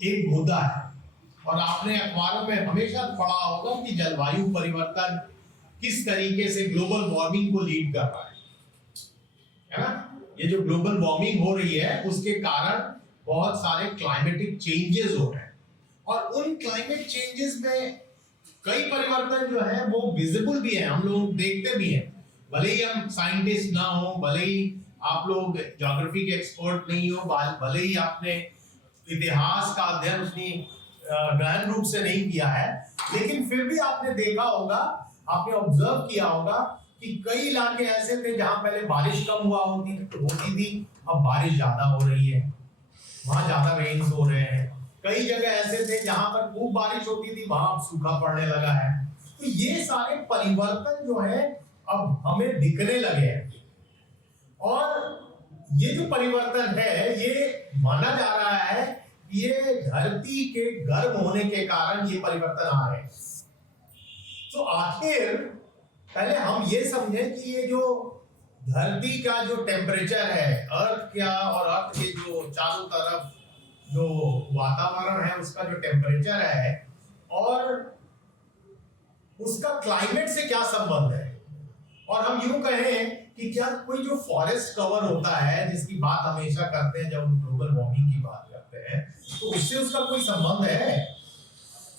एक मुद्दा है। और आपने अखबारों में हमेशा पढ़ा होगा कि जलवायु परिवर्तन किस तरीके से ग्लोबल वार्मिंग को लीड कर रहा है ना। ये जो ग्लोबल वार्मिंग हो रही है उसके कारण बहुत सारे क्लाइमेटिक चेंजेस हो रहे हैं, और उन क्लाइमेट चेंजेस में कई परिवर्तन जो है वो विजिबल भी है, हम लोग देखते भी हैं। भले ही हम साइंटिस्ट ना हो, भले ही आप लोग ज्योग्राफी के एक्सपर्ट नहीं हो, भले ही आपने इतिहास का अध्ययन उतनी गहन रूप से नहीं किया है, लेकिन फिर भी आपने देखा होगा, आपने ऑब्जर्व किया होगा कि कई इलाके ऐसे थे जहां पहले बारिश कम हुआ होती थी, अब बारिश ज्यादा हो रही है, वहां ज्यादा रेन्स हो रहे हैं। कई जगह ऐसे थे जहां पर खूब बारिश होती थी, वहां अब सूखा पड़ने लगा है। तो ये सारे परिवर्तन जो है अब हमें दिखने लगे हैं, और ये जो परिवर्तन है ये माना जा रहा है ये धरती के गर्म होने के कारण ये परिवर्तन आ रहे हैं। तो आखिर पहले हम ये समझें कि ये जो धरती का जो टेम्परेचर है, अर्थ क्या और अर्थ के जो चारों तरफ जो वातावरण है उसका जो टेम्परेचर है और उसका क्लाइमेट से क्या संबंध है। और हम यूं कहें कि क्या कोई जो फॉरेस्ट कवर होता है जिसकी बात हमेशा करते हैं जब हम ग्लोबल वार्मिंग की बात करते हैं, तो उससे उसका कोई संबंध है।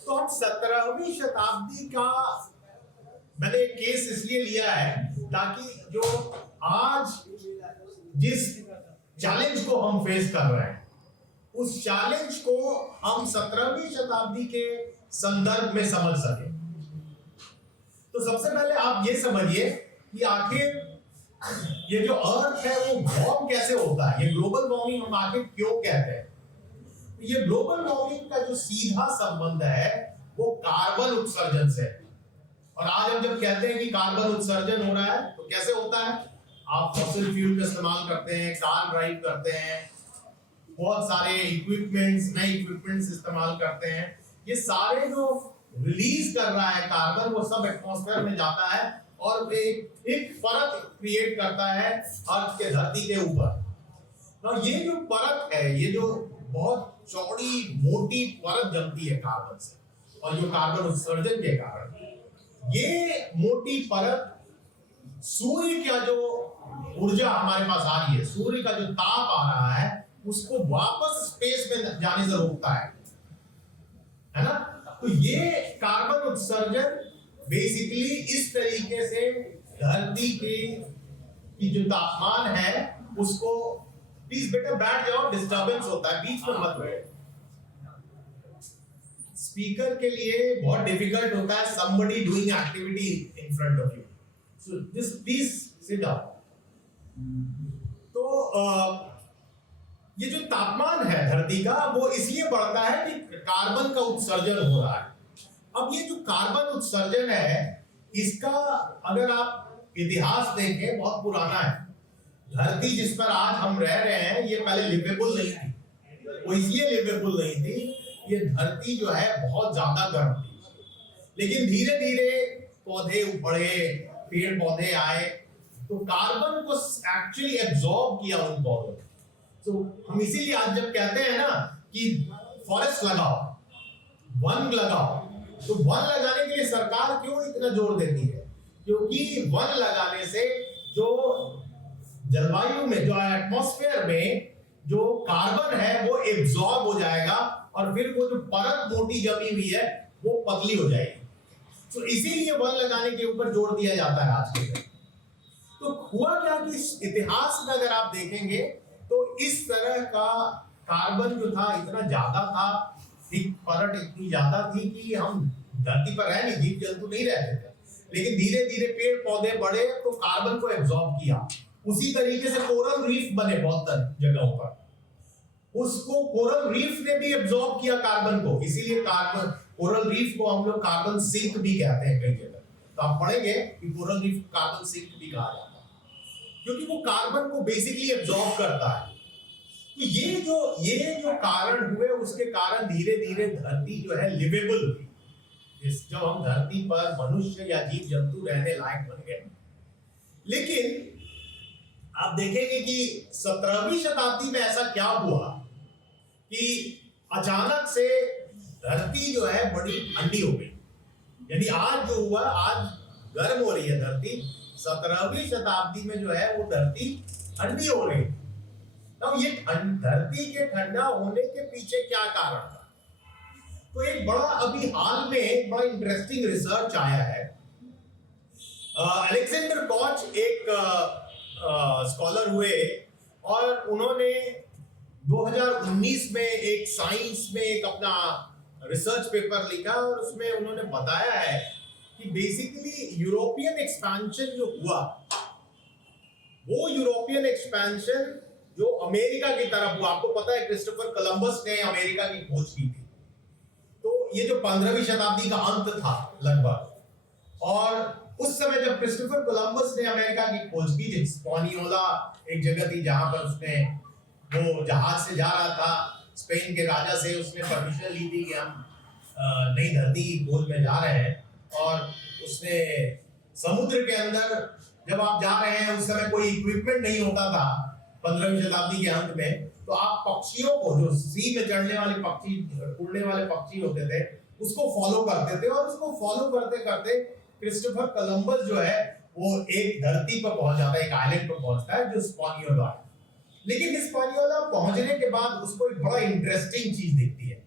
तो हम 17वीं शताब्दी का मैंने एक केस इसलिए लिया है ताकि जो आज जिस चैलेंज को हम फेस कर रहे हैं उस चैलेंज को हम 17वीं शताब्दी के संदर्भ में समझ सके। तो सबसे पहले आप ये समझिए कि आखिर ये जो अर्थ है वो वार्म कैसे होता है, ये ग्लोबल वार्मिंग हम आखिर क्यों कहते हैं। ये ग्लोबल वार्मिंग का जो सीधा संबंध है वो कार्बन उत्सर्जन से है। और आज हम जब कहते हैं कि कार्बन उत्सर्जन हो रहा है तो कैसे होता है, आप फॉसिल फ्यूल का इस्तेमाल करते हैं, कार ड्राइव करते हैं, बहुत सारे इक्विपमेंट्स, नए इक्विपमेंट्स इस्तेमाल करते हैं, ये सारे जो रिलीज कर रहा है कार्बन वो सब एटमॉस्फेयर में जाता है और एक परत क्रिएट करता है अर्थ के धरती के ऊपर। तो ये जो परत है, ये जो बहुत चौड़ी मोटी परत जमती है कार्बन से, और जो कार्बन उत्सर्जन के कारण ये मोटी परत सूर्य का जो ऊर्जा हमारे पास आ रही है, सूर्य का जो ताप आ रहा है उसको वापस स्पेस में जाने से रोकता है ना। तो ये कार्बन उत्सर्जन बेसिकली इस तरीके से धरती की जो तापमान है उसको, प्लीज बेटा बैठ जाओ, डिस्टर्बेंस होता है, बीच में मत बैठो। स्पीकर के लिए बहुत डिफिकल्ट होता है somebody doing activity in front of you, so just please sit down। तो ये जो तापमान है धरती का वो इसलिए बढ़ता है कि कार्बन का उत्सर्जन हो रहा है। अब ये जो कार्बन उत्सर्जन है इसका अगर आप इतिहास देखें बहुत पुराना है। धरती जिस पर आज हम रह रहे हैं ये पहले लिवेबल नहीं थी, वो इसलिए लिवेबल नहीं थी, ये धरती जो है बहुत ज्यादा गर्म थी, लेकिन धीरे धीरे पौधे बढ़े, पेड़ पौधे आए, तो कार्बन को एक्चुअली एब्जॉर्ब किया उन पौधों ने। तो हम इसीलिए आज जब कहते हैं ना कि फॉरेस्ट लगाओ, वन लगाओ, तो वन लगाने के लिए सरकार क्यों इतना जोर देती है, क्योंकि वन लगाने से जो जलवायु में, जो एटमॉस्फेयर में जो कार्बन है वो एब्जॉर्ब हो जाएगा और फिर वो जो परत मोटी जमी हुई है वो पतली हो जाएगी। तो इसीलिए वन लगाने के ऊपर जोर दिया जाता है आज के दिन। तो हुआ क्या कि इतिहास में अगर आप देखेंगे तो इस तरह का कार्बन जो था इतना ज्यादा था, परत इतनी ज्यादा थी कि हम धरती पर रह नहीं, जीव जंतु नहीं रहते थे, लेकिन धीरे धीरे पेड़ पौधे बढ़े तो कार्बन को एब्जॉर्ब किया। उसी तरीके से कोरल रीफ बने बहुत जगहों पर, उसको कोरल रीफ ने भी एब्जॉर्ब किया कार्बन को, इसीलिए कार्बन कोरल रीफ को हम लोग कार्बन सिंक भी कहते हैं कई जगह। तो आप पढ़ेंगे कि कोरल रीफ कार्बन सिंक भी कहा जाता है क्योंकि वो कार्बन को बेसिकली एब्जॉर्ब करता है। तो ये जो कारण हुए उसके कारण धीरे धीरे धरती जो है लिवेबल हुई, जब हम धरती पर मनुष्य या जीव जंतु रहने लायक बन गए। लेकिन आप देखेंगे कि 17वीं शताब्दी में ऐसा क्या हुआ कि अचानक से धरती जो है बड़ी ठंडी हो गई। यानी आज जो हुआ, आज गर्म हो रही है धरती। 17वीं शताब्दी में जो है वो धरती ठंडी हो रही। अब ये धरती के ठंडा होने के पीछे क्या कारण था? तो एक बड़ा अभी हाल में एक बड़ा इंटरेस्टिंग रिसर्च आया है। अलेक्जेंडर कॉच एक स्कॉलर हुए और उन्होंने 2019 में एक साइंस में एक अपना रिसर्च पेपर लिखा और उसमें उन्होंने बताया है कि बेसिकली यूरोपियन एक्सपेंशन जो हुआ, वो यूरोपियन एक्सपेंशन जो अमेरिका की तरफ हुआ। आपको पता है क्रिस्टोफर कोलंबस ने अमेरिका की खोज की थी। तो ये जो 15वीं शताब्दी का अंत था लगभग, और उस समय जब क्रिस्टोफर कोलंबस ने अमेरिका की खोज की, हिस्पानियोला एक जगह थी जहां पर उसने वो जहाज से जा रहा था, स्पेन के राजा से उसने परमिशन ली थी कि हम नई धरती की खोज में जा रहे हैं। और उसने समुद्र के अंदर जब आप जा रहे हैं, उस समय कोई इक्विपमेंट नहीं होता था 15वीं शताब्दी के अंत में, तो आप पक्षियों को, जो सी में चढ़ने वाले पक्षी, उड़ने वाले पक्षी होते थे, उसको फॉलो करते थे। और उसको फॉलो करते करते क्रिस्टोफर कोलंबस जो है वो एक धरती पर पहुंच जाता है, एक आइलैंड पर पहुंचता है जो हिस्पानियोला है। लेकिन हिस्पानियोला पहुंचने के बाद उसको एक बड़ा इंटरेस्टिंग चीज दिखती है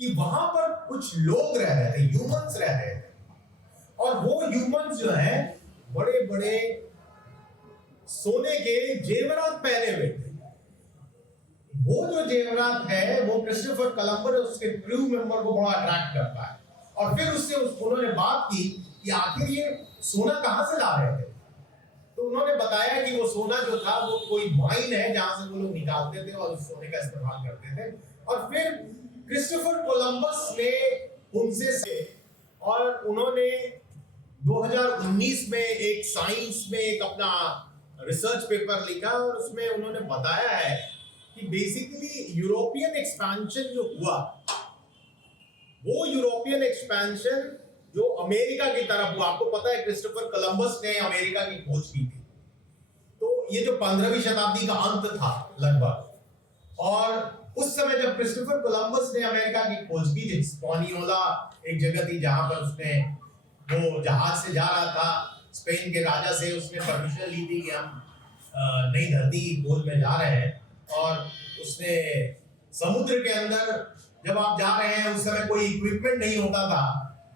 कि वहां पर कुछ लोग रह रहे थे, ह्यूमंस रह रहे थे। और वो ह्यूमंस जो है बड़े बड़े सोने के जेवरात पहने हुए थे। वो जो जेवरात है वो क्रिस्टोफर कोलंबस और उसके क्रू मेंबर को बड़ा अट्रैक्ट करता है। और फिर उससे उन्होंने बात की कि आखिर ये सोना कहां से ला रहे थे। तो उन्होंने बताया कि वो सोना जो था वो कोई माइन है जहां से वो लोग निकालते थे और उस सोने का इस्तेमाल करते थे। और फिर क्रिस्टोफर कोलंबस ने उनसे और उन्होंने 2019 में एक साइंस में एक अपना रिसर्च पेपर लिखा और उसमें उन्होंने बताया है कि बेसिकली यूरोपियन एक्सपेंशन जो हुआ, वो यूरोपियन एक्सपेंशन जो अमेरिका की तरफ हुआ। आपको पता है क्रिस्टोफर कोलंबस ने अमेरिका की खोज की थी। तो ये जो 15वीं शताब्दी का अंत था लगभग, और उस समय जब क्रिस्टोफर कोलंबस ने अमेरिका की खोज की, हिस्पानियोला एक जगह थी जहां पर उसने वो जहाज से जा रहा था, स्पेन के राजा से उसने परमिशन ली थी कि हम नई धरती की खोज में जा रहे हैं। और उसने समुद्र के अंदर जब आप जा रहे हैं, उस समय कोई इक्विपमेंट नहीं होता था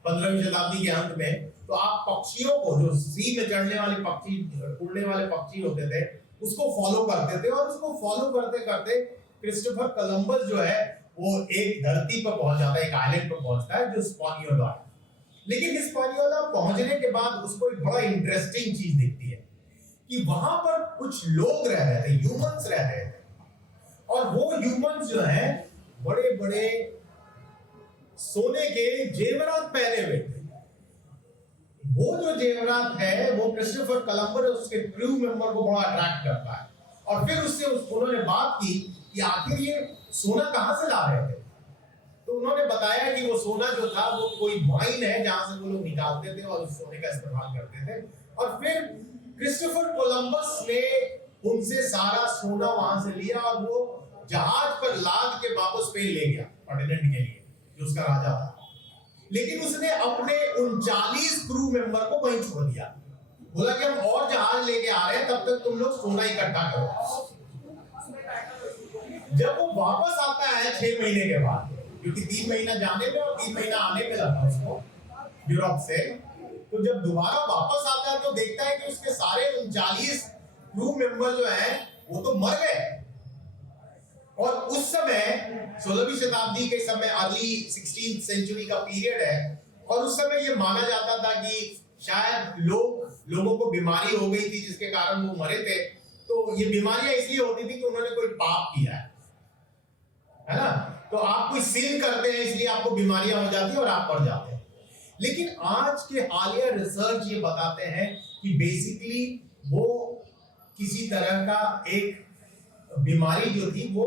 15वीं शताब्दी के अंत में, तो आप पक्षियों को, जो सी में चढ़ने वाले पक्षी, उड़ने वाले पक्षी होते थे, उसको फॉलो करते थे। और उसको फॉलो करते करते क्रिस्टोफर कोलंबस जो है वो एक धरती पर पहुंच जाता है, एक आइलैंड पर पहुंचता है जो हिस्पानियोला है। लेकिन हिस्पानियोला पहुंचने के बाद उसको एक बड़ा इंटरेस्टिंग चीज दिखती है कि वहां पर कुछ लोग रह रहे थे, ह्यूमंस रह रहे थे। और वो ह्यूमंस जो है बड़े बड़े सोने के जेवरात पहने हुए थे। वो जो जेवरात है वो क्रिस्टोफर कोलंबस और उसके क्रू मेंबर को बड़ा अट्रैक्ट करता है। और फिर उससे उन्होंने बात की कि आखिर ये सोना कहां से ला रहे थे। तो उन्होंने बताया कि वो सोना जो था वो कोई माइन है जहां से वो लोग निकालते थे और उस सोने का इस्तेमाल करते थे। और फिर क्रिस्टोफर कोलंबस ने उनसे सारा सोना वहां से लिया और वो जहाज पर लाद के वापस स्पेन ले गया फर्डिनेंड के लिए, जो उसका राजा था। लेकिन उसने अपने 39 क्रू मेंबर को वहीं छोड़ दिया। बोला कि हम और जहाज लेके आ रहे हैं, तब तक तुम लोग सोना इकट्ठा करो। जब वो वापस आता है 6 महीने के बाद, क्योंकि 3 महीना जाने में और 3 महीना आने में लगा उसको यूरोप से, तो जब दोबारा वापस आता है तो देखता है कि उसके सारे 39 क्रू मेंबर जो हैं वो तो मर गए। और उस समय 16वीं शताब्दी के समय, अर्ली 16th सेंचुरी का पीरियड है। और उस समय ये माना जाता था कि शायद लोगों को बीमारी हो गई थी जिसके कारण वो मरे थे। तो ये बीमारियां इसलिए होती थी कि उन्होंने कोई पाप किया है ना। तो आप कोई सिन करते हैं इसलिए आपको बीमारियां हो जाती है और आप मर जाते हैं। लेकिन आज के हालिया रिसर्च ये बताते हैं कि बेसिकली वो किसी तरह का एक बीमारी जो थी वो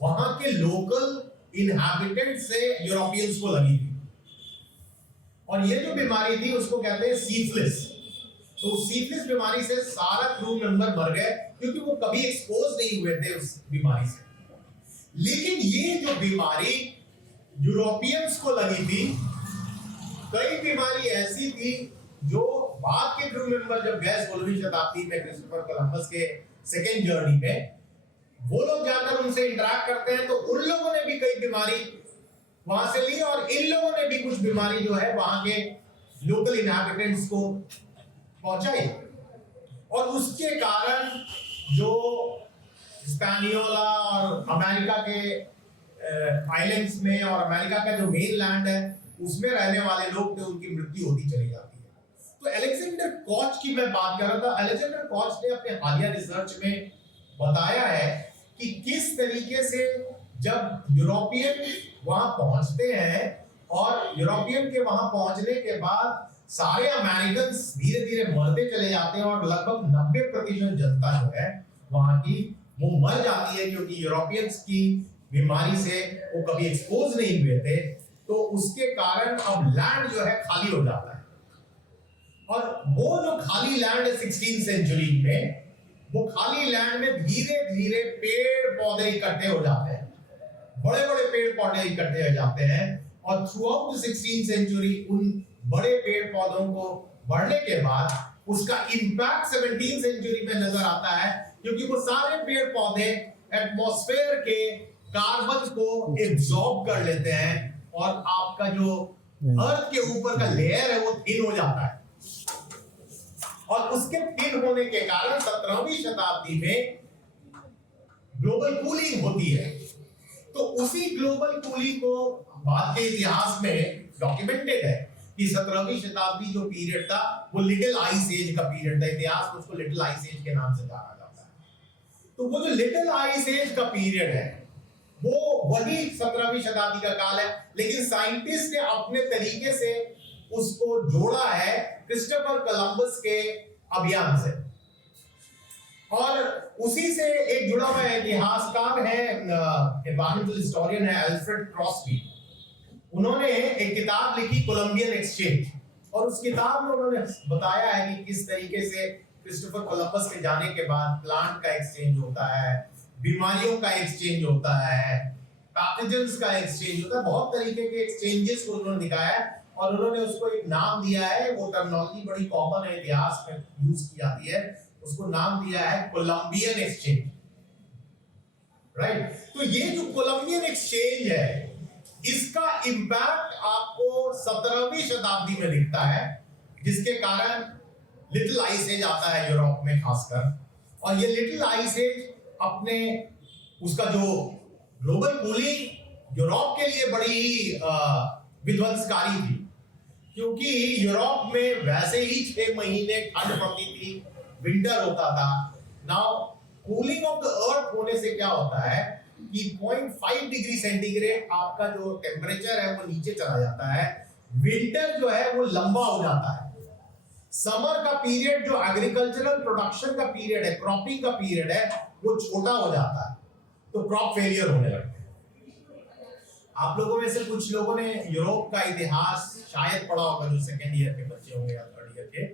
वहां के लोकल इनहैबिटेंट से यूरोपियंस को लगी थी। और ये जो बीमारी थी उसको कहते हैं सीफिलिस। तो सीफिलिस बीमारी से सारा क्रू मेंबर मर गए, क्योंकि वो कभी एक्सपोज नहीं हुए थे उस बीमारी से। लेकिन ये जो बीमारी यूरोपियंस को लगी थी, कई बीमारी ऐसी थी जो बाद के क्रू मेंबर जब गए 16वीं शताब्दी में क्रिस्टोफर कोलंबस के सेकेंड जर्नी में, वो लोग जाकर उनसे इंटरेक्ट करते हैं तो उन लोगों ने भी कई बीमारी वहां से ली और इन लोगों ने भी कुछ बीमारी जो है वहां के लोकल इनहैबिटेंट्स को पहुंचाई और उसके कारण जो स्पेनियोला और अमेरिका के आइलैंड्स में और अमेरिका का जो मेन लैंड है उसमें रहने वाले लोग थे, उनकी मृत्यु होती चली जाती है। तो अलेक्जेंडर कॉच की मैं बात कर रहा था। अलेक्जेंडर कॉच ने अपने हालिया रिसर्च में बताया है कि किस तरीके से जब यूरोपियन वहां पहुंचते हैं और यूरोपियन के वहां पहुंचने के बाद सारे अमेरिकन धीरे धीरे मरते चले जाते हैं और लगभग 90% जनता जो है वहां की वो मर जाती है, क्योंकि यूरोपियंस की बीमारी से वो कभी एक्सपोज नहीं हुए थे। तो उसके कारण अब लैंड जो है खाली हो जाता है और वो जो खाली लैंड है 16th सेंचुरी में, वो खाली लैंड में धीरे धीरे पेड़ पौधे इकट्ठे हो जाते हैं, बड़े बड़े पेड़ पौधे इकट्ठे हो जाते हैं और through out the 16th century उन बड़े पेड़ पौधों को बढ़ने के बाद उसका इंपैक्ट 17th सेंचुरी में नजर आता है, क्योंकि वो सारे पेड़ पौधे एटमॉस्फेयर के कार्बन को एब्जॉर्ब कर लेते हैं और आपका जो अर्थ के ऊपर का लेयर है वो थिन हो जाता है और उसके थिन होने के कारण 17वीं शताब्दी में ग्लोबल कूलिंग होती है। तो उसी ग्लोबल कूलिंग को बाद के इतिहास में डॉक्यूमेंटेड है कि 17वीं शताब्दी जो पीरियड था वो लिटिल आइस एज का पीरियड था। इतिहास में उसको लिटिल आइस एज के नाम से जाना जाता है। तो वो जो लिटिल आइस एज का पीरियड है वो वही 17वीं शताब्दी का काल है, लेकिन साइंटिस्ट ने अपने तरीके से उसको जोड़ा है क्रिस्टोफर कोलंबस के अभियान से। और उसी से एक जुड़ा हुआ इतिहासकार है, एनवायरमेंटल हिस्टोरियन है अल्फ्रेड क्रॉसबी। उन्होंने एक किताब लिखी कोलंबियन एक्सचेंज और उस किताब में उन्होंने बताया है कि किस तरीके से क्रिस्टोफर कोलंबस के जाने के बाद प्लांट का एक्सचेंज होता है, बीमारियों का एक्सचेंज होता है, पैथोजेंस का एक्सचेंज होता है, बहुत तरीके के एक्सचेंजेस को उन्होंने दिखाया है और उन्होंने उसको एक नाम दिया है। वो टर्मिनोलॉजी बड़ी कॉमन है, इतिहास में यूज की जाती है, उसको नाम दिया है कोलंबियन एक्सचेंज, राइट। तो ये जो कोलंबियन एक्सचेंज है इसका इंपैक्ट आपको 17वीं शताब्दी में दिखता है, जिसके कारण लिटिल आइस एज आता है यूरोप में खासकर। और ये लिटिल आइस एज अपने उसका जो ग्लोबल कूलिंग यूरोप के लिए बड़ी ही विध्वंसकारी थी, क्योंकि यूरोप में वैसे ही 6 महीने ठंड पड़ती थी, विंटर होता था। Now cooling of the earth होने से क्या होता है कि 0.5 डिग्री सेंटीग्रेड आपका जो टेम्परेचर है वो नीचे चला जाता है, विंटर जो है वो लंबा हो जाता है, समर का पीरियड जो एग्रीकल्चरल प्रोडक्शन का पीरियड है, क्रॉपिंग का पीरियड है, वो छोटा हो जाता है, तो क्रॉप फेलियर होने लगते हैं। आप लोगों में से कुछ लोगों ने यूरोप का इतिहास शायद पढ़ा होगा, जो सेकेंड ईयर के बच्चे होंगे या थर्ड ईयर के,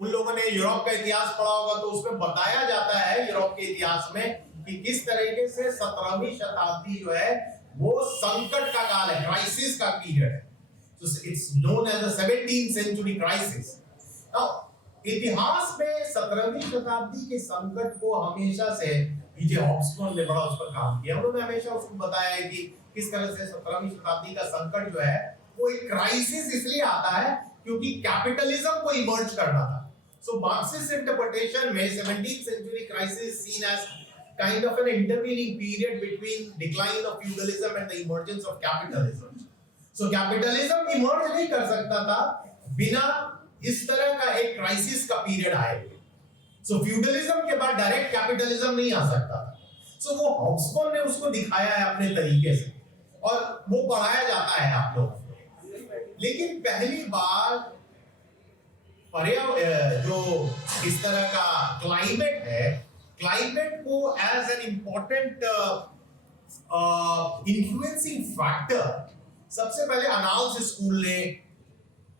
उन लोगों ने यूरोप का इतिहास पढ़ा होगा। तो उसमें बताया जाता है यूरोप के इतिहास में कि किस तरीके से 17वीं शताब्दी जो है वो संकट का काल है, क्राइसिस का पीरियड है। तो it's known as the 17th century crisis. इतिहास में 17वीं शताब्दी के संकट को हमेशा से पीजे हॉब्सबॉर्न ने बड़ा उस पर काम किया। उन्होंने हमेशा उसको बताया है कि किस तरह से 17वीं शताब्दी का संकट जो है वो एक क्राइसिस इसलिए आता है क्योंकि कैपिटलिज्म को इमर्ज करना था। सो मार्क्सिस्ट इंटरप्रिटेशन में 17th century crisis seen as kind of an intervening period between decline of feudalism and the emergence of capitalism. So capitalism emerge नहीं कर सकता था बिना इस तरह का एक क्राइसिस का पीरियड आए। So feudalism के बाद डायरेक्ट कैपिटलिज्म नहीं आ सकता था। So वो हॉब्सबॉर्न ने उसको दिखाया है अपने तरीके से और वो पढ़ाया जाता है आप लोगों को। लेकिन पहली बार पर्यावरण जो इस तरह का क्लाइमेट है, क्लाइमेट को as an important influencing factor सबसे पहले अनाल्स स्कूल ने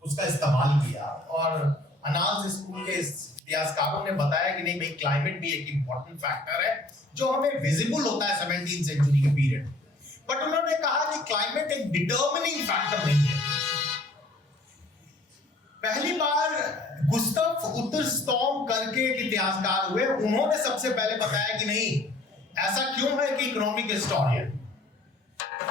उसका इस्तेमाल किया और अनाल्स स्कूल के इस इतिहासकारों ने बताया कि नहीं भाई क्लाइमेट भी एक इंपॉर्टेंट फैक्टर है जो हमें विजिबल होता है 17वीं सेंचुरी के पीरियड। बट उन्होंने कहा कि क्लाइमेट एक डिटर्मिनिंग फैक्टर नहीं है। पहली बार गुस्ताव उत्तरस्टॉर्म करके एक इतिहासकार हुए, उन्होंने सबसे पहले बताया कि नहीं ऐसा क्यों है कि इकोनॉमिक हिस्टोरियन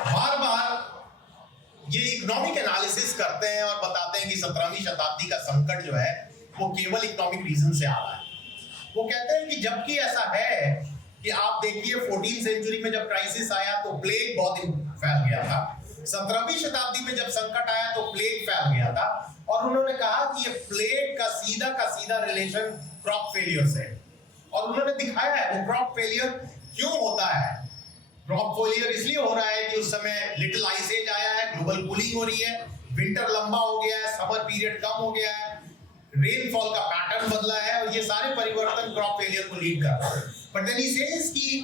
बार बार ये इकोनॉमिक एनालिसिस करते हैं और बताते हैं कि 17वीं शताब्दी का संकट जो है वो केवल इकोनॉमिक रीजन से आ रहा है। वो कहते हैं कि जबकि ऐसा है कि आप देखिए 14वीं सेंचुरी में जब क्राइसिस आया तो प्लेग बहुत फैल गया था, 17वीं शताब्दी में जब संकट आया तो प्लेग फैल गया था, और उन्होंने कहा कि ये प्लेग का सीधा रिलेशन क्रॉप फेलियर से है। और उन्होंने दिखाया है वो क्रॉप फेलियर क्यों होता है। क्रॉप फेलियर इसलिए हो रहा है कि उस समय लिटिल आइस एज आया है, ग्लोबल कूलिंग हो रही है, विंटर लंबा हो गया है, समर पीरियड कम हो गया है, रेनफॉल का पैटर्न बदला है, और ये सारे परिवर्तन क्रॉप फेलियर को लीड कर रहे हैं। बट देन ही सेज कि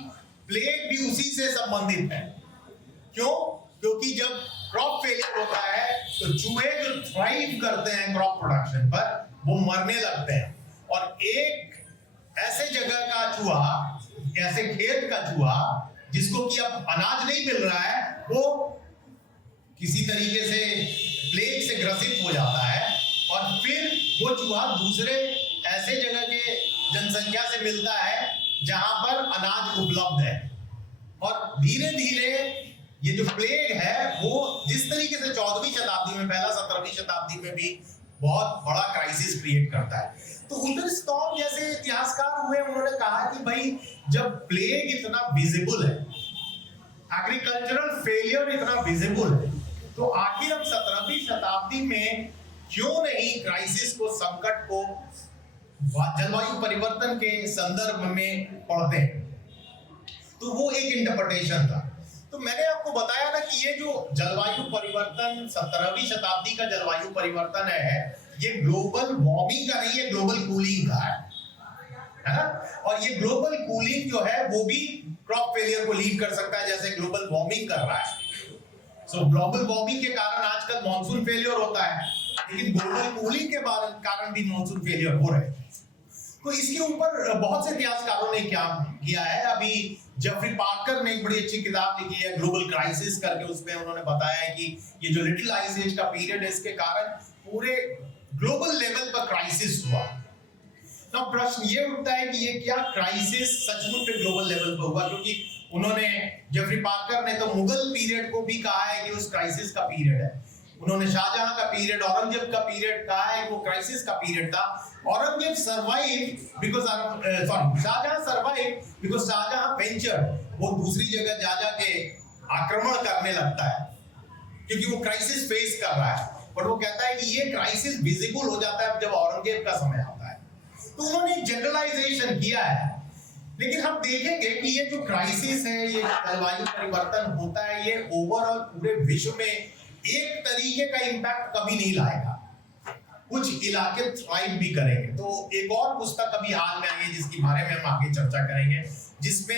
प्लेग भी उसी से संबंधित है। क्यों? क्योंकि जब क्रॉप फेलियर होता है तो चूहे जो थ्राइव करते हैं क्रॉप प्रोडक्शन पर वो मरने लगते हैं, और एक ऐसे जगह का चूहा, ऐसे खेत का चूहा जिसको कि अब अनाज नहीं मिल रहा है, वो किसी तरीके से प्लेग से ग्रसित हो जाता है, और फिर वो चूहा दूसरे ऐसे जगह के जनसंख्या से मिलता है जहां पर अनाज उपलब्ध है। और धीरे धीरे ये जो प्लेग है वो जिस तरीके से 14वीं शताब्दी में फैला, 17वीं शताब्दी में भी बहुत बड़ा क्राइसिस क्रिएट करता है। तो उत्तरस्टॉर्म जैसे इतिहासकार हुए, उन्होंने कहा कि भाई जब प्लेग इतना विजिबल है, एग्रीकल्चरल फेलियर इतना विजिबल है, तो आखिर हम 17वीं शताब्दी में क्यों नहीं क्राइसिस को, संकट को जलवायु परिवर्तन के संदर्भ में पढ़ते हैं। तो वो एक इंटरप्रिटेशन था। तो मैंने आपको बताया ना कि ये जो जलवायु परिवर्तन 17वीं शताब्दी का जलवायु परिवर्तन है, ये ग्लोबल वार्मिंग का नहीं है, ग्लोबल कूलिंग का है ना। और ये ग्लोबल कूलिंग जो है वो भी क्रॉप फेलियर को लीड कर सकता है, जैसे ग्लोबल वार्मिंग कर रहा है। सो ग्लोबल वार्मिंग के कारण आजकल मॉनसून फेलियर होता है, लेकिन ग्लोबल कूलिंग के कारण भी मॉनसून फेलियर हो रहे हैं। तो इसके ऊपर बहुत से इतिहासकारों ने क्या किया है। अभी जेफरी पार्कर ने एक बड़ी अच्छी किताब लिखी है ग्लोबल क्राइसिस करके, उसमें उन्होंने बताया है कि ये जो लिटिल आइस एज का पीरियड है, इसके कारण पूरे ग्लोबल लेवल पर क्राइसिस हुआ। तो प्रश्न ये उठता है कि ये क्या क्राइसिस सचमुच में ग्लोबल लेवल पर हुआ, क्योंकि उन्होंने जेफरी पार्कर ने तो मुगल पीरियड को भी कहा है कि उस क्राइसिस का पीरियड है। उन्होंने शाहजहां का पीरियड, औरंगजेब का पीरियड कहा है कि वो क्राइसिस का पीरियड था। Aurangzeb survive because Shahjahan survive because Shahjahan ventured, वो दूसरी जगह जा के आक्रमण करने लगता है क्योंकि वो क्राइसिस फेस कर रहा है। पर वो कहता है कि ये क्राइसिस विजिबल हो जाता है जब औरंगजेब का समय आता है। तो उन्होंने एक जनरलाइजेशन किया है, लेकिन हम देखेंगे कि ये जो क्राइसिस है, ये जलवायु परिवर्तन होता है, ये ओवरऑल पूरे विश्व में एक तरीके का इंपैक्ट कभी नहीं लाएगा। कुछ इलाके थ्राइव भी करेंगे। तो एक और पुस्तक अभी हाल में आई है जिसके बारे में हम आगे चर्चा करेंगे, जिसमें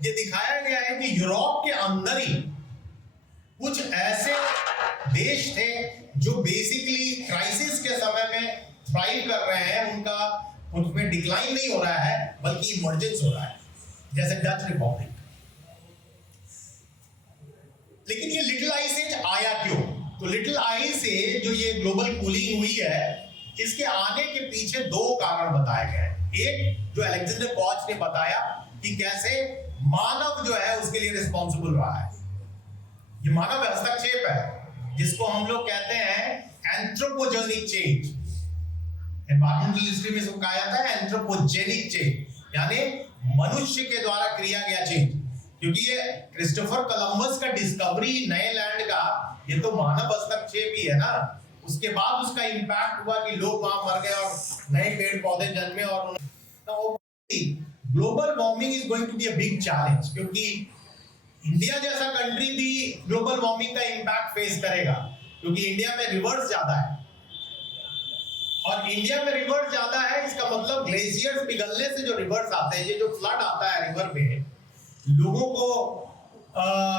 ये दिखाया गया है कि यूरोप के अंदर ही कुछ ऐसे देश थे जो बेसिकली क्राइसिस के समय में थ्राइव कर रहे हैं, उनमें डिक्लाइन नहीं हो रहा है बल्कि इमर्जेंस हो रहा है, जैसे डच रिपब्लिक। लेकिन ये लिटिल आइस एज आया क्यों? तो लिटिल आइस एज जो ये ग्लोबल कूलिंग हुई है, इसके आने के पीछे दो कारण बताए गए हैं। एक जो अलेक्जेंडर कॉच ने बताया कि कैसे मानव जो है उसके लिए रिस्पॉन्सिबल रहा है। ये मानव हस्तक्षेप है जिसको हम लोग कहते हैं एंथ्रोपोजेनिक चेंज। एनवायरमेंटल हिस्ट्री में इसको कहा जाता है एंथ्रोपोजेनिक चेंज, यानी मनुष्य के द्वारा किया गया चेंज। क्योंकि ये क्रिस्टोफर कोलंबस का डिस्कवरी नए लैंड का, ये तो मानव हस्तक्षेप ही है ना। उसके बाद उसका इंपैक्ट हुआ कि लोग वहां मर गए और नए पेड़ पौधे जन्मे। और global warming is going to be a big challenge, क्योंकि इंडिया जैसा कंट्री भी ग्लोबल वार्मिंग का इंपैक्ट फेस करेगा, क्योंकि इंडिया में रिवर्स ज्यादा है। और इंडिया में रिवर्स ज्यादा है, इसका मतलब ग्लेशियर्स पिघलने से जो रिवर्स आते हैं, ये जो फ्लड आता है रिवर में, लोगों को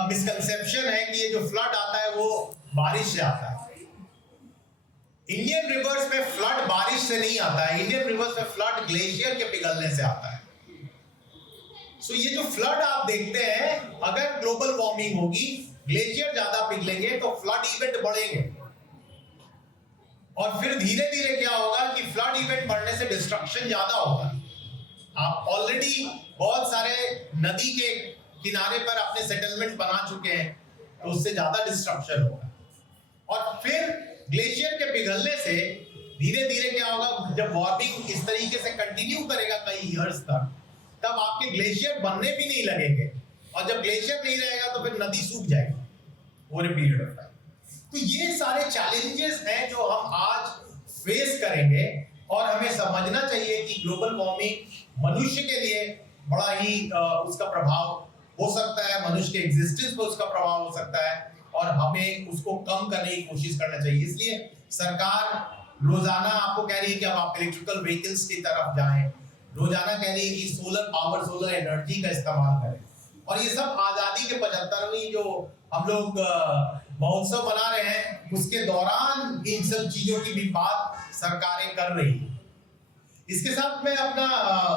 मिसकंसेप्शन है कि ये जो फ्लड आता है वो बारिश से आता है। इंडियन रिवर्स में फ्लड बारिश से नहीं आता है, इंडियन रिवर्स में फ्लड ग्लेशियर के पिघलने से आता है। सो ये जो फ्लड आप देखते हैं, अगर ग्लोबल वार्मिंग होगी, ग्लेशियर ज्यादा पिघलेंगे तो फ्लड इवेंट बढ़ेंगे, और फिर धीरे धीरे क्या होगा कि फ्लड इवेंट बढ़ने से डिस्ट्रक्शन ज्यादा होगा। आप ऑलरेडी बहुत सारे नदी के किनारे पर अपने सेटलमेंट बना चुके हैं, तो उससे ज्यादा डिस्ट्रक्शन होगा। और फिर ग्लेशियर के पिघलने से धीरे धीरे क्या होगा, जब वार्मिंग इस तरीके से कंटिन्यू करेगा कई ईयर्स तक, तब आपके ग्लेशियर बनने भी नहीं लगेंगे, और जब ग्लेशियर नहीं रहेगा तो फिर नदी सूख जाएगी over a period of time. तो ये सारे चैलेंजेस हैं जो हम आज फेस करेंगे, और हमें समझना चाहिए कि ग्लोबल वार्मिंग मनुष्य के लिए बड़ा ही उसका प्रभाव हो सकता है, मनुष्य के एग्जिस्टेंस पर उसका प्रभाव हो सकता है, और हमें उसको कम करने की कोशिश करना चाहिए। इसलिए सरकार रोजाना आपको कह रही है कि अब आप इलेक्ट्रिकल व्हीकल्स की तरफ जाएं, रोजाना कह रही है कि सोलर पावर, सोलर एनर्जी का इस्तेमाल करें। और ये सब आजादी के 75वीं जो हम लोग महोत्सव मना रहे हैं, उसके दौरान इन सब चीजों की भी बात सरकारें कर रही है। इसके साथ मैं अपना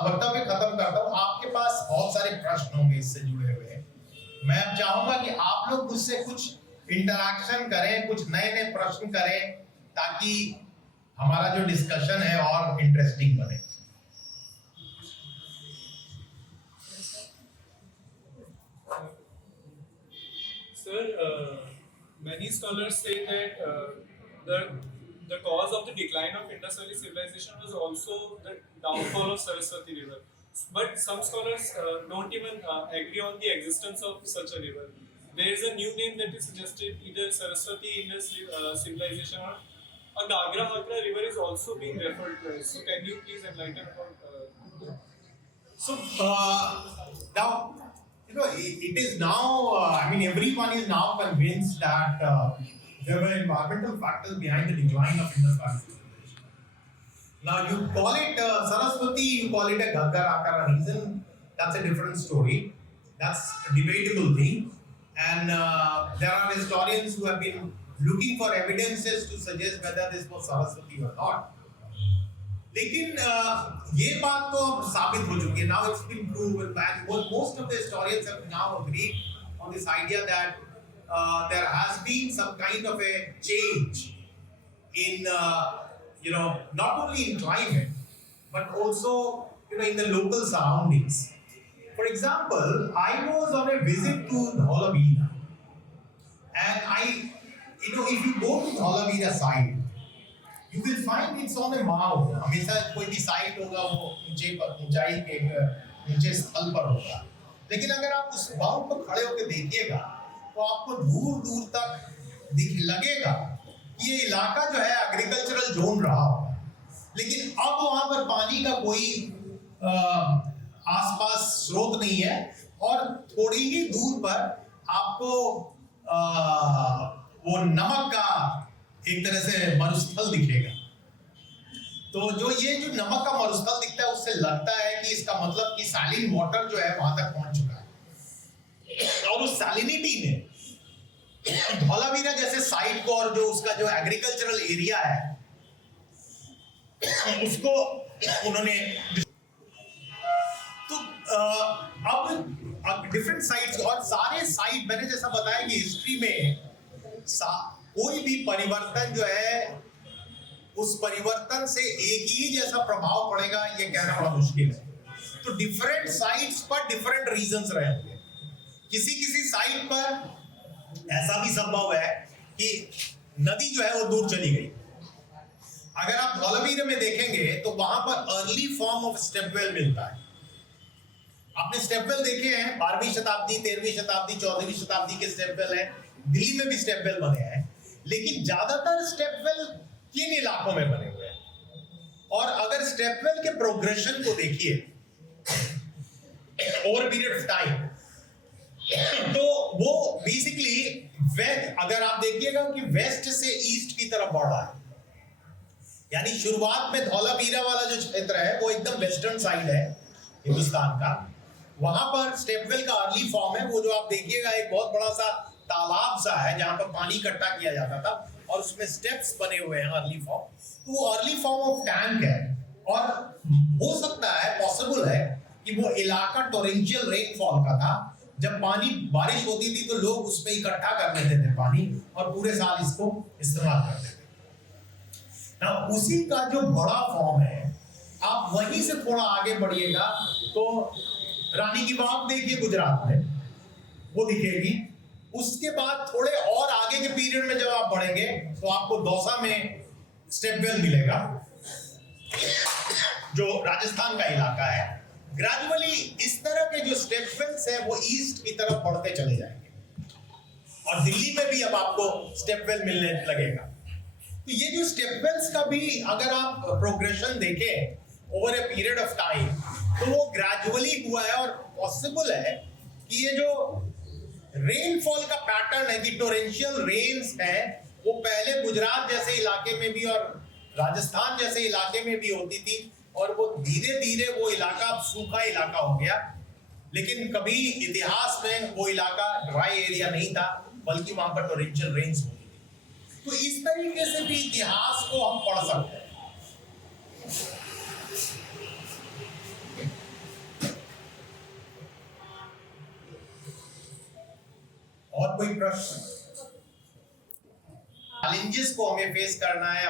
वक्तव्य खत्म करता हूं। आपके पास बहुत सारे प्रश्न होंगे इससे जुड़े हुए, मैं अब चाहूंगा कि आप लोग मुझसे कुछ इंटरैक्शन करें, कुछ नए नए प्रश्न करें, ताकि हमारा जो डिस्कशन है और इंटरेस्टिंग बने। Sir, many scholars say that the cause of the decline of Indus Valley civilization was also the downfall of Saraswati River. But some scholars don't even agree on the existence of such a river. There is a new name that is suggested, either Saraswati Indus civilization or a Gagra Hakra river is also being referred to. So can you please enlighten about So now, you know, it is now, I mean, everyone is now convinced that there were environmental factors behind the decline of Indus Valley civilization. Now, you call it Saraswati, you call it a Gagra Hakra reason, that's a different story. That's a debatable thing. And there are historians who have been looking for evidences to suggest whether this was Saraswati or not. लेकिन ये बात तो अब साबित हो चुकी है। Now it's been proven that most of the historians have now agreed on this idea that there has been some kind of a change in you know, not only in climate but also, you know, in the local surroundings. For example, I was on a visit to Dholavira, and you know, if you go to Dholavira site, you will find it's on a mound. हमेशा कोई भी site होगा वो ऊंचाई के ऊंचे स्थल पर होगा, लेकिन अगर आप उस माउंट पर खड़े होकर देखिएगा तो आपको दूर दूर तक लगेगा कि ये इलाका जो है एग्रीकल्चरल जोन रहा होगा, लेकिन अब वहां पर पानी का कोई आसपास स्रोत नहीं है, और थोड़ी ही दूर पर आपको वो नमक का एक तरह से मरुस्थल दिखेगा। तो जो ये जो नमक का मरुस्थल दिखता है, उससे लगता है कि इसका मतलब कि सैलिन वाटर जो है वहां तक पहुंच चुका है, और उस सैलिनिटी ने धौलावीरा जैसे साइट को और जो उसका जो एग्रीकल्चरल एरिया है उसको उन्होंने तो अब डिफरेंट साइट्स, और सारे साइट मैंने जैसा बताया कि हिस्ट्री में कोई भी परिवर्तन जो है उस परिवर्तन से एक ही जैसा प्रभाव पड़ेगा ये कहना बड़ा मुश्किल है। तो डिफरेंट साइट्स पर डिफरेंट रीजंस रहे होंगे। किसी साइट पर ऐसा भी संभव है कि नदी जो है वो दूर चली गई। अगर आप धौलावीरा में देखेंगे तो वहां पर अर्ली फॉर्म ऑफ स्टेपवेल मिलता है। आपने स्टेपवेल देखे हैं 12वीं शताब्दी, 13वीं शताब्दी, 14वीं शताब्दी के स्टेपवेल हैं। दिल्ली में भी स्टेपवेल बने हैं, लेकिन ज्यादातर स्टेपवेल किन इलाकों में बने हुए हैं। और अगर स्टेपवेल के प्रोग्रेशन को देखिए ओवर पीरियड ऑफ टाइम, तो वो बेसिकली अगर आप देखिएगा कि वेस्ट से ईस्ट की तरफ बढ़ रहा है, यानी शुरुआत में धौलावीरा वाला जो क्षेत्र है वो एकदम वेस्टर्न साइड है हिंदुस्तान का। वहां पर स्टेपवेल का अर्ली फॉर्म है। वो जो आप देखिएगा एक बहुत बड़ा सा तालाब सा है जहां पर पानी इकट्ठा किया जाता था, और उसमें स्टेप्स बने हुए हैं अर्ली फॉर्म, तो वो अर्ली फॉर्म ऑफ टैंक है। और हो सकता है, पॉसिबल है कि वो इलाका टोरेंशियल रेनफॉल का था, जब पानी बारिश होती थी तो लोग उसमें इकट्ठा कर लेते थे पानी और पूरे साल इसको इस्तेमाल करते थे ना। उसी का जो बड़ा फॉर्म है, आप वहीं से थोड़ा आगे बढ़िएगा तो रानी की वाव देखिए गुजरात में, वो दिखेगी। उसके बाद थोड़े और आगे के पीरियड में जब आप बढ़ेंगे तो आपको दौसा में स्टेपवेल मिलेगा, जो राजस्थान का इलाका है। ग्रेजुअली इस तरह के जो स्टेपवेल्स है वो ईस्ट की तरफ बढ़ते चले जाएंगे, और दिल्ली में भी अब आपको स्टेपवेल मिलने लगेगा। तो ये जो स्टेपवेल्स का भी अगर आप प्रोग्रेशन देखें over a period of time, तो वो ग्रेजुअली हुआ है। और पॉसिबल है कि ये जो रेनफॉल का पैटर्न है कि टोरेंशियल रेन्स है, वो पहले गुजरात जैसे इलाके में भी और राजस्थान जैसे इलाके में भी होती थी, और वो धीरे धीरे वो इलाका अब सूखा इलाका हो गया। लेकिन कभी इतिहास में वो इलाका ड्राई एरिया नहीं था, बल्कि वहां पर टोरेंशियल रेन्स होती थी। तो इस तरीके से भी इतिहास को हम पढ़ सकते हैं। और कोई प्रश्न? चैलेंजेस को हमें फेस करना है।